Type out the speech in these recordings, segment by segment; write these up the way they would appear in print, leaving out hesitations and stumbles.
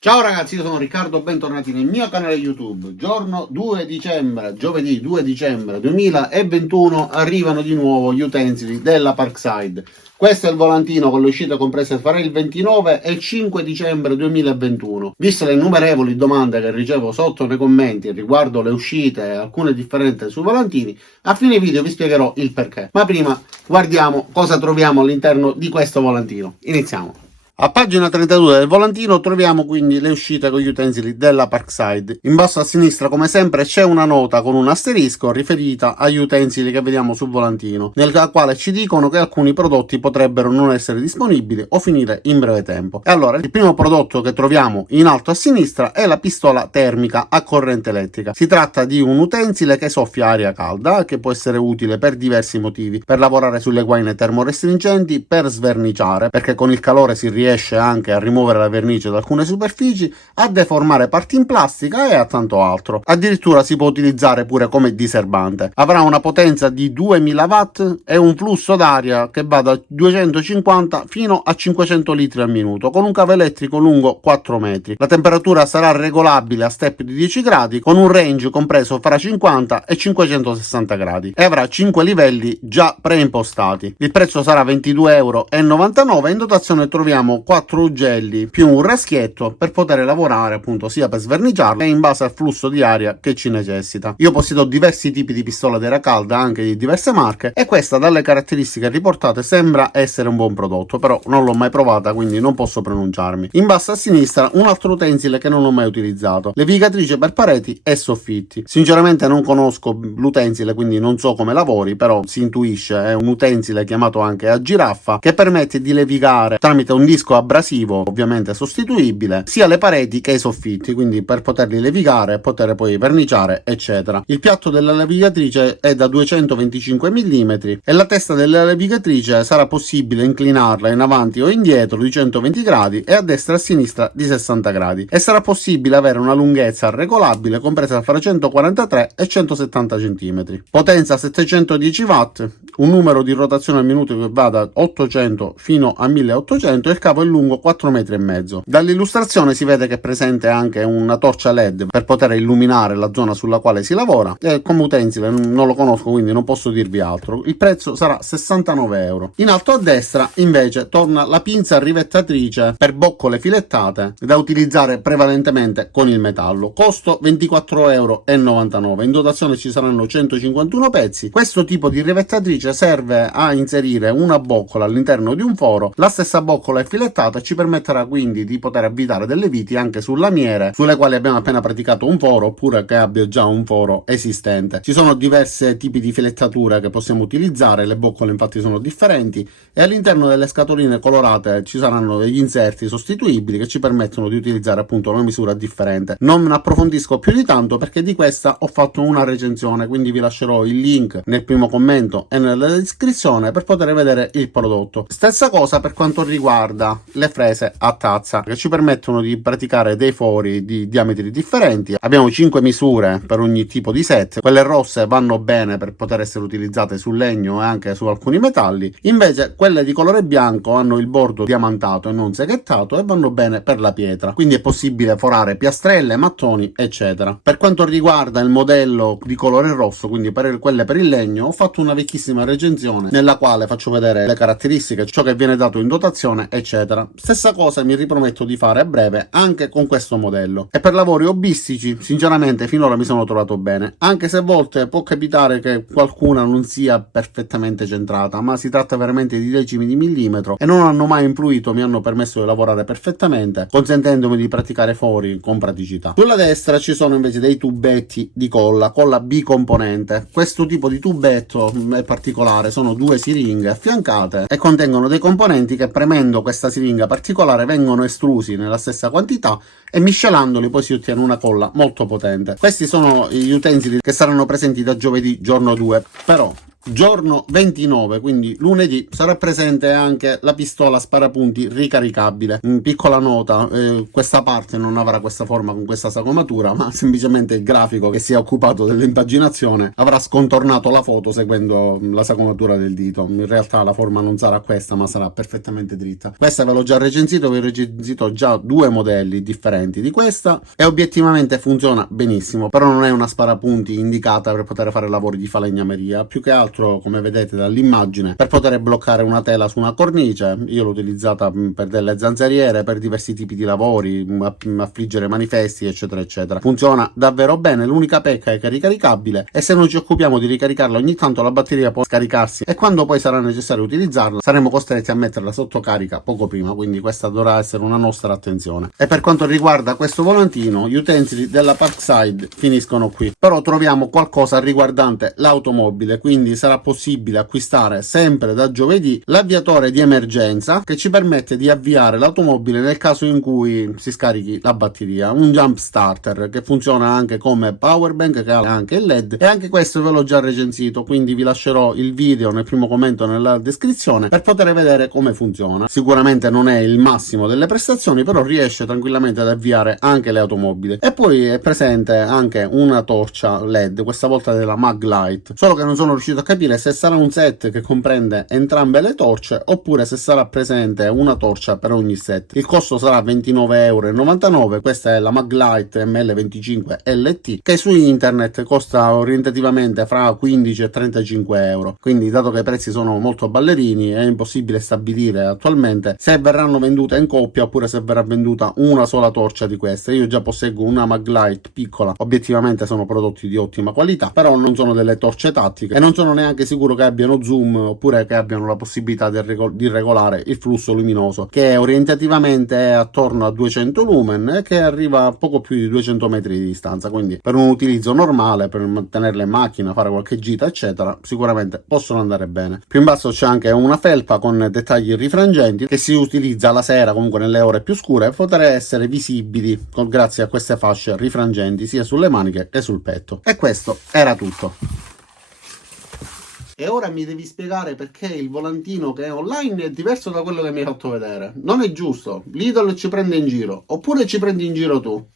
Ciao ragazzi, io sono Riccardo, bentornati nel mio canale YouTube. Giorno 2 dicembre, giovedì 2 dicembre 2021, arrivano di nuovo gli utensili della Parkside. Questo è il volantino con le uscite comprese fra il 29 e il 5 dicembre 2021. Viste le innumerevoli domande che ricevo sotto nei commenti riguardo le uscite e alcune differenze sui volantini, a fine video vi spiegherò il perché. Ma prima guardiamo cosa troviamo all'interno di questo volantino. Iniziamo. A pagina 32 del volantino troviamo quindi le uscite con gli utensili della Parkside. In basso a sinistra, come sempre, c'è una nota con un asterisco riferita agli utensili che vediamo sul volantino, nella quale ci dicono che alcuni prodotti potrebbero non essere disponibili o finire in breve tempo. E allora, il primo prodotto che troviamo in alto a sinistra è la pistola termica a corrente elettrica. Si tratta di un utensile che soffia aria calda, che può essere utile per diversi motivi: per lavorare sulle guaine termorestringenti, per sverniciare, perché con il calore si riesce anche a rimuovere la vernice da alcune superfici, a deformare parti in plastica e a tanto altro. Addirittura si può utilizzare pure come diserbante. Avrà una potenza di 2000 watt e un flusso d'aria che va da 250 fino a 500 litri al minuto, con un cavo elettrico lungo 4 metri. La temperatura sarà regolabile a step di 10 gradi, con un range compreso fra 50 e 560 gradi, e avrà 5 livelli già preimpostati. Il prezzo sarà 22,99 €. In dotazione troviamo 4 ugelli più un raschietto per poter lavorare appunto sia per sverniciarlo e in base al flusso di aria che ci necessita. Io possiedo diversi tipi di pistola d'aria calda, anche di diverse marche, e questa dalle caratteristiche riportate sembra essere un buon prodotto, però non l'ho mai provata, quindi non posso pronunciarmi. In basso a sinistra un altro utensile che non ho mai utilizzato: levigatrice per pareti e soffitti. Sinceramente non conosco l'utensile, quindi non so come lavori, però si intuisce è un utensile chiamato anche a giraffa, che permette di levigare tramite un disco abrasivo, ovviamente sostituibile, sia le pareti che i soffitti, quindi per poterli levigare, poter poi verniciare, eccetera. Il piatto della levigatrice è da 225 mm e la testa della levigatrice sarà possibile inclinarla in avanti o indietro di 120 gradi e a destra e a sinistra di 60 gradi, e sarà possibile avere una lunghezza regolabile compresa fra 143 e 170 cm. Potenza 710 watt, un numero di rotazione al minuto che va da 800 fino a 1800 e il cavo è lungo 4,5 metri. Dall'illustrazione si vede che è presente anche una torcia LED per poter illuminare la zona sulla quale si lavora, e come utensile non lo conosco, quindi non posso dirvi altro. Il prezzo sarà 69 €. In alto a destra invece torna la pinza rivettatrice per boccole filettate, da utilizzare prevalentemente con il metallo. Costo 24,99 €. In dotazione ci saranno 151 pezzi. Questo tipo di rivettatrice serve a inserire una boccola all'interno di un foro. La stessa boccola è filettata e ci permetterà quindi di poter avvitare delle viti anche su lamiere sulle quali abbiamo appena praticato un foro, oppure che abbia già un foro esistente. Ci sono diversi tipi di filettatura che possiamo utilizzare, le boccole infatti sono differenti, e all'interno delle scatoline colorate ci saranno degli inserti sostituibili che ci permettono di utilizzare appunto una misura differente. Non approfondisco più di tanto perché di questa ho fatto una recensione, quindi vi lascerò il link nel primo commento e nella descrizione per poter vedere il prodotto. Stessa cosa per quanto riguarda le frese a tazza, che ci permettono di praticare dei fori di diametri differenti. Abbiamo 5 misure per ogni tipo di set. Quelle rosse vanno bene per poter essere utilizzate sul legno e anche su alcuni metalli, invece quelle di colore bianco hanno il bordo diamantato e non seghettato e vanno bene per la pietra, quindi è possibile forare piastrelle, mattoni, eccetera. Per quanto riguarda il modello di colore rosso, quindi per quelle per il legno, ho fatto una vecchissima recensione nella quale faccio vedere le caratteristiche, ciò che viene dato in dotazione, eccetera. Stessa cosa mi riprometto di fare a breve anche con questo modello. E per lavori hobbistici sinceramente finora mi sono trovato bene, anche se a volte può capitare che qualcuna non sia perfettamente centrata, ma si tratta veramente di decimi di millimetro e non hanno mai influito, mi hanno permesso di lavorare perfettamente, consentendomi di praticare fori con praticità. Sulla destra ci sono invece dei tubetti di colla bicomponente. Questo tipo di tubetto è particolare, sono 2 siringhe affiancate e contengono dei componenti che, premendo questa siringa particolare, vengono estrusi nella stessa quantità e miscelandoli poi si ottiene una colla molto potente. Questi sono gli utensili che saranno presenti da giovedì giorno 2, però Giorno 29, quindi lunedì, sarà presente anche la pistola sparapunti ricaricabile. Piccola nota, questa parte non avrà questa forma con questa sagomatura, ma semplicemente il grafico che si è occupato dell'impaginazione avrà scontornato la foto seguendo la sagomatura del dito. In realtà la forma non sarà questa, ma sarà perfettamente dritta. Questa ve l'ho già recensito, vi ho recensito già due modelli differenti di questa e obiettivamente funziona benissimo, però non è una sparapunti indicata per poter fare lavori di falegnameria, più che altro, come vedete dall'immagine, per poter bloccare una tela su una cornice. Io l'ho utilizzata per delle zanzariere, per diversi tipi di lavori, affliggere manifesti, eccetera eccetera. Funziona davvero bene. L'unica pecca è che è ricaricabile e se non ci occupiamo di ricaricarla ogni tanto la batteria può scaricarsi e quando poi sarà necessario utilizzarla saremo costretti a metterla sotto carica poco prima, quindi questa dovrà essere una nostra attenzione. E per quanto riguarda questo volantino, gli utensili della Parkside finiscono qui, però troviamo qualcosa riguardante l'automobile, quindi sarà possibile acquistare sempre da giovedì l'avviatore di emergenza che ci permette di avviare l'automobile nel caso in cui si scarichi la batteria, un jump starter che funziona anche come power bank, che ha anche il LED, e anche questo ve l'ho già recensito, quindi vi lascerò il video nel primo commento nella descrizione per poter vedere come funziona. Sicuramente non è il massimo delle prestazioni, però riesce tranquillamente ad avviare anche le automobili. E poi è presente anche una torcia LED, questa volta della Maglite, solo che non sono riuscito a capire se sarà un set che comprende entrambe le torce oppure se sarà presente una torcia per ogni set. Il costo sarà 29,99 €. Questa è la Maglite ML25 LT, che su internet costa orientativamente fra 15 e 35 €. Quindi, dato che i prezzi sono molto ballerini, è impossibile stabilire attualmente se verranno vendute in coppia oppure se verrà venduta una sola torcia di queste. Io già posseggo una Maglite piccola, obiettivamente sono prodotti di ottima qualità, però non sono delle torce tattiche e non sono neanche sicuro che abbiano zoom oppure che abbiano la possibilità di regolare il flusso luminoso, che orientativamente è attorno a 200 lumen e che arriva a poco più di 200 metri di distanza. Quindi per un utilizzo normale, per mantenerle in macchina, fare qualche gita eccetera, sicuramente possono andare bene. Più in basso c'è anche una felpa con dettagli rifrangenti che si utilizza la sera, comunque nelle ore più scure, per poter essere visibili grazie a queste fasce rifrangenti sia sulle maniche che sul petto. E questo era tutto. E ora mi devi spiegare perché il volantino che è online è diverso da quello che mi hai fatto vedere. Non è giusto. Lidl ci prende in giro. Oppure ci prendi in giro tu.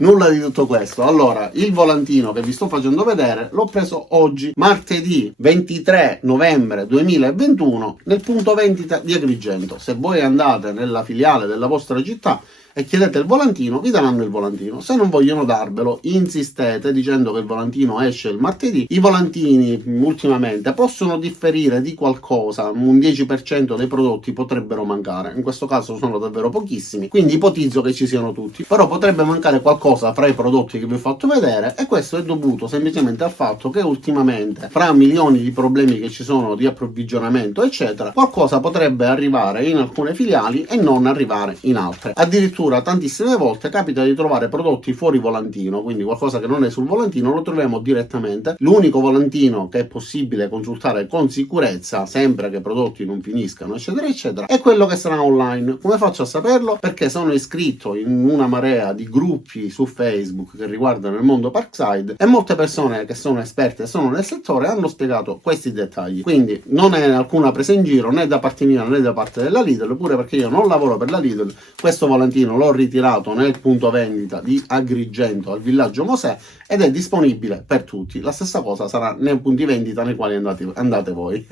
Nulla di tutto questo. Allora, il volantino che vi sto facendo vedere l'ho preso oggi, martedì 23 novembre 2021, nel punto vendita di Agrigento. Se voi andate nella filiale della vostra città e chiedete il volantino, vi daranno il volantino. Se non vogliono darvelo, insistete dicendo che il volantino esce il martedì. I volantini ultimamente possono differire di qualcosa, un 10% dei prodotti potrebbero mancare, in questo caso sono davvero pochissimi, quindi ipotizzo che ci siano tutti, però potrebbe mancare qualcosa fra i prodotti che vi ho fatto vedere e questo è dovuto semplicemente al fatto che ultimamente, fra milioni di problemi che ci sono di approvvigionamento eccetera, qualcosa potrebbe arrivare in alcune filiali e non arrivare in altre. Addirittura tantissime volte capita di trovare prodotti fuori volantino, quindi qualcosa che non è sul volantino lo troviamo direttamente. L'unico volantino che è possibile consultare con sicurezza, sempre che i prodotti non finiscano eccetera eccetera, è quello che sarà online. Come faccio a saperlo? Perché sono iscritto in una marea di gruppi su Facebook che riguardano il mondo Parkside e molte persone che sono esperte e sono nel settore hanno spiegato questi dettagli, quindi non è alcuna presa in giro né da parte mia né da parte della Lidl, pure perché io non lavoro per la Lidl. Questo volantino l'ho ritirato nel punto vendita di Agrigento al villaggio Mosè ed è disponibile per tutti. La stessa cosa sarà nei punti vendita nei quali andate voi.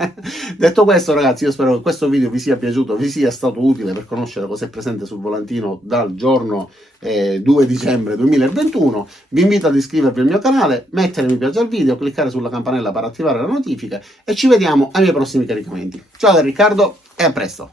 Detto questo, ragazzi, io spero che questo video vi sia piaciuto, vi sia stato utile per conoscere cosa è presente sul volantino dal giorno 2 dicembre 2021. Vi invito ad iscrivervi al mio canale, mettere mi piace al video, cliccare sulla campanella per attivare le notifiche e ci vediamo ai miei prossimi caricamenti. Ciao da Riccardo e a presto!